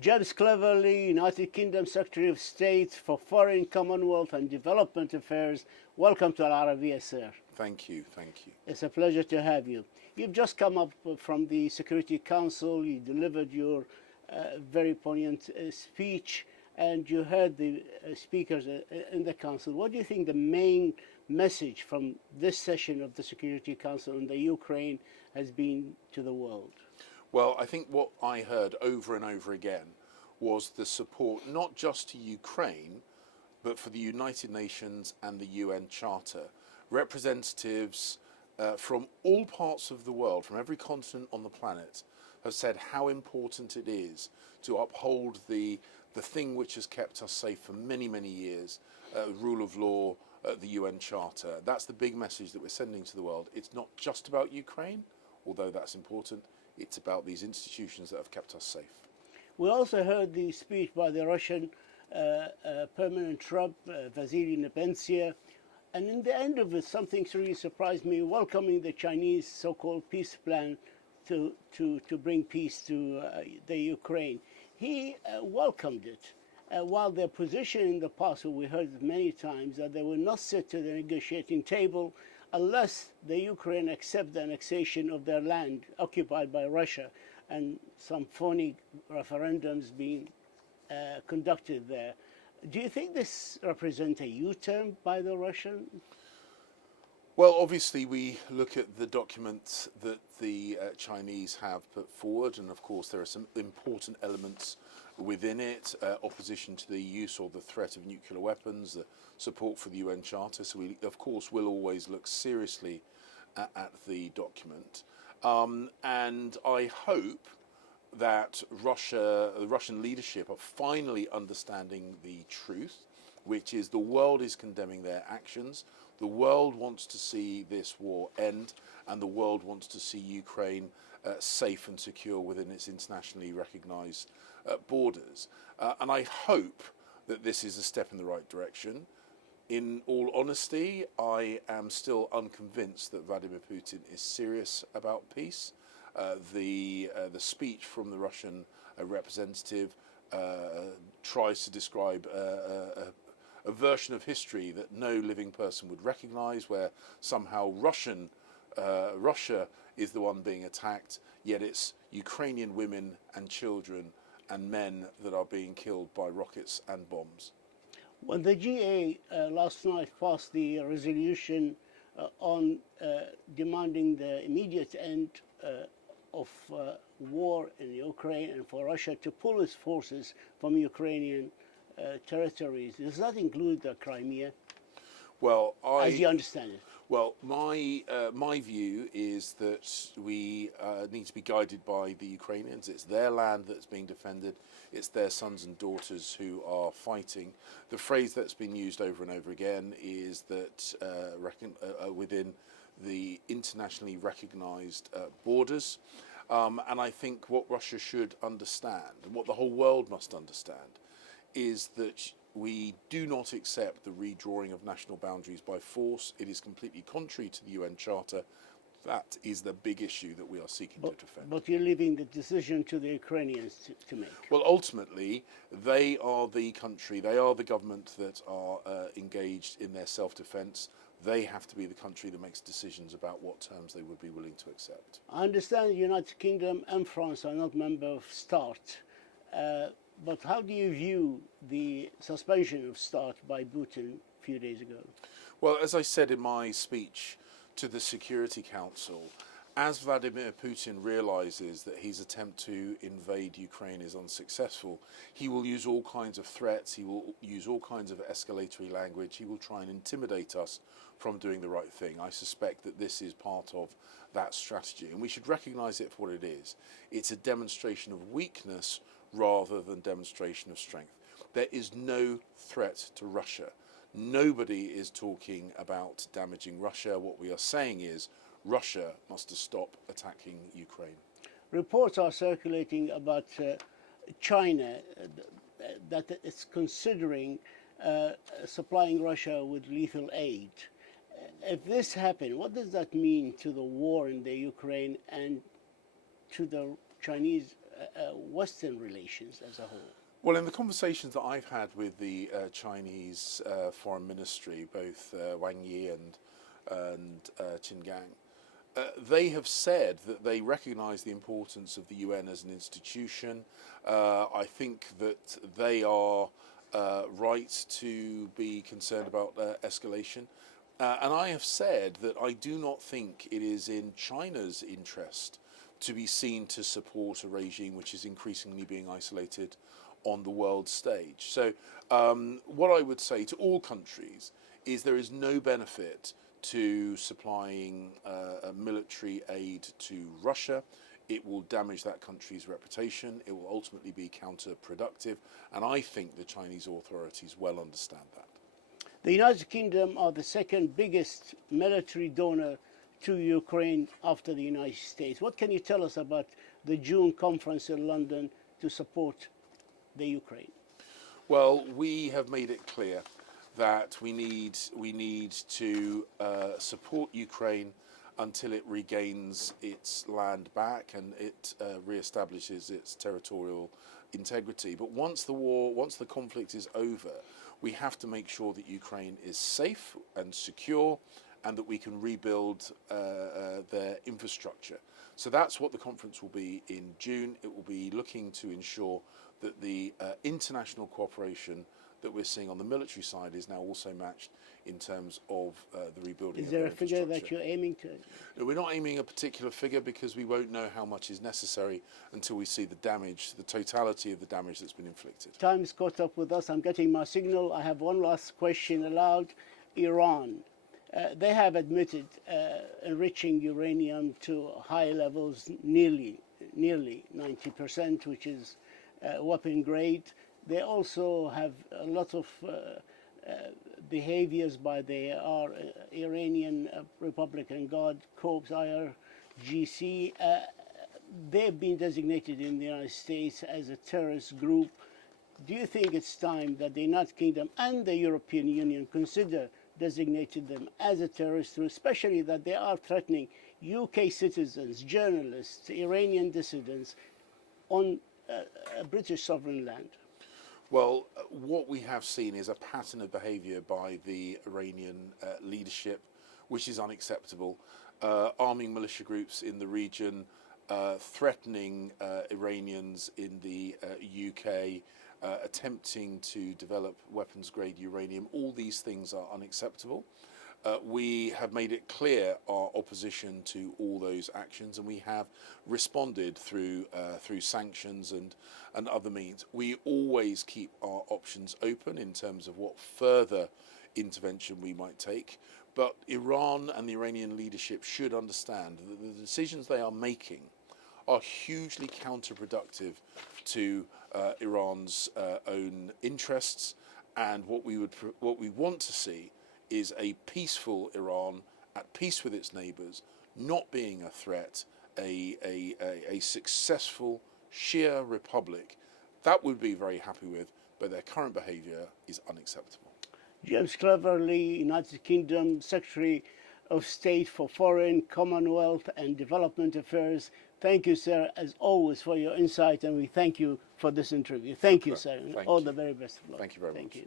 James Cleverly, United Kingdom Secretary of State for Foreign, Commonwealth and Development Affairs. Welcome to Al Arabiya, sir. Thank you, thank you. It's a pleasure to have you. You've just come up from the Security Council. You delivered your very poignant speech, and you heard the speakers in the Council. What do you think the main message from this session of the Security Council on the Ukraine has been to the world? Well, I think what I heard over and over again was the support not just to Ukraine, but for the United Nations and the UN Charter. Representatives from all parts of the world, from every continent on the planet, have said how important it is to uphold the thing which has kept us safe for many, many years, rule of law, the UN Charter. That's the big message that we're sending to the world. It's not just about Ukraine, although that's important. It's about these institutions that have kept us safe. We also heard the speech by the Russian permanent rep, Vasily Nebenzia, and in the end of it, something really surprised me, welcoming the Chinese so-called peace plan to bring peace to the Ukraine. He welcomed it, while their position in the past, we heard many times, that they will not sit to the negotiating table unless the Ukraine accept the annexation of their land occupied by Russia and some phony referendums being conducted there. Do you think this represents a U-turn by the Russians? Well, obviously we look at the documents that the Chinese have put forward, and of course there are some important elements within it, opposition to the use or the threat of nuclear weapons, the support for the UN Charter. So we, of course, will always look seriously at the document. And I hope that the Russian leadership are finally understanding the truth, which is the world is condemning their actions. The world wants to see this war end, and the world wants to see Ukraine safe and secure within its internationally recognized borders. And I hope that this is a step in the right direction. In all honesty, I am still unconvinced that Vladimir Putin is serious about peace. The speech from the Russian representative tries to describe a version of history that no living person would recognize, where somehow Russia is the one being attacked, yet it's Ukrainian women and children and men that are being killed by rockets and bombs. When the GA last night passed the resolution on demanding the immediate end of war in Ukraine and for Russia to pull its forces from Ukrainian territories, does that include the Crimea? Well, as you understand it. Well, my view is that we need to be guided by the Ukrainians. It's their land that's being defended. It's their sons and daughters who are fighting. The phrase that's been used over and over again is that within the internationally recognized borders. And I think what Russia should understand, and what the whole world must understand, is that we do not accept the redrawing of national boundaries by force. It is completely contrary to the UN Charter. That is the big issue that we are seeking to defend. But you're leaving the decision to the Ukrainians to make. Well, ultimately, they are the country, they are the government that are engaged in their self-defense. They have to be the country that makes decisions about what terms they would be willing to accept. I understand the United Kingdom and France are not members of START. But how do you view the suspension of START by Putin a few days ago? Well, as I said in my speech to the Security Council, as Vladimir Putin realizes that his attempt to invade Ukraine is unsuccessful, he will use all kinds of threats, he will use all kinds of escalatory language, he will try and intimidate us from doing the right thing. I suspect that this is part of that strategy, and we should recognize it for what it is. It's a demonstration of weakness rather than demonstration of strength. There is no threat to Russia. Nobody is talking about damaging Russia. What we are saying is Russia must stop attacking Ukraine. Reports are circulating about China that it's considering supplying Russia with lethal aid. If this happens, what does that mean to the war in the Ukraine and to the Chinese Western relations as a whole? Well, in the conversations that I've had with the Chinese Foreign Ministry, both Wang Yi and Qin Gang, they have said that they recognise the importance of the UN as an institution. I think that they are right to be concerned about escalation. And I have said that I do not think it is in China's interest to be seen to support a regime which is increasingly being isolated on the world stage. So what I would say to all countries is there is no benefit to supplying military aid to Russia. It will damage that country's reputation. It will ultimately be counterproductive. And I think the Chinese authorities well understand that. The United Kingdom are the second biggest military donor to Ukraine after the United States. What can you tell us about the June conference in London to support the Ukraine? Well, we have made it clear that we need to support Ukraine until it regains its land back and it reestablishes its territorial integrity. But once the conflict is over, we have to make sure that Ukraine is safe and secure and that we can rebuild their infrastructure. So that's what the conference will be in June. It will be looking to ensure that the international cooperation that we're seeing on the military side is now also matched in terms of the rebuilding of their infrastructure. Is there a figure that you're aiming to? No, we're not aiming a particular figure because we won't know how much is necessary until we see the damage, the totality of the damage that's been inflicted. Time's caught up with us. I'm getting my signal. I have one last question allowed. Iran. They have admitted enriching uranium to high levels, nearly 90%, which is weapon grade. They also have a lot of behaviors by the Iranian Republican Guard Corps, IRGC. They've been designated in the United States as a terrorist group. Do you think it's time that the United Kingdom and the European Union consider designating them as a terrorist group, especially that they are threatening UK citizens, journalists, Iranian dissidents on British sovereign land? Well, what we have seen is a pattern of behaviour by the Iranian leadership, which is unacceptable. Arming militia groups in the region, threatening Iranians in the UK, attempting to develop weapons-grade uranium. All these things are unacceptable. We have made it clear our opposition to all those actions, and we have responded through sanctions and other means. We always keep our options open in terms of what further intervention we might take. But Iran and the Iranian leadership should understand that the decisions they are making are hugely counterproductive to Iran's own interests, and what we want to see is a peaceful Iran at peace with its neighbours, not being a threat, a successful Shia republic. That would be very happy with, but their current behaviour is unacceptable. James Cleverly, United Kingdom Secretary of State for Foreign, Commonwealth and Development Affairs. Thank you, sir, as always, for your insight, and we thank you for this interview. Thank you, sir. Thank All you. the very best of luck. Thank you very much. Thank you.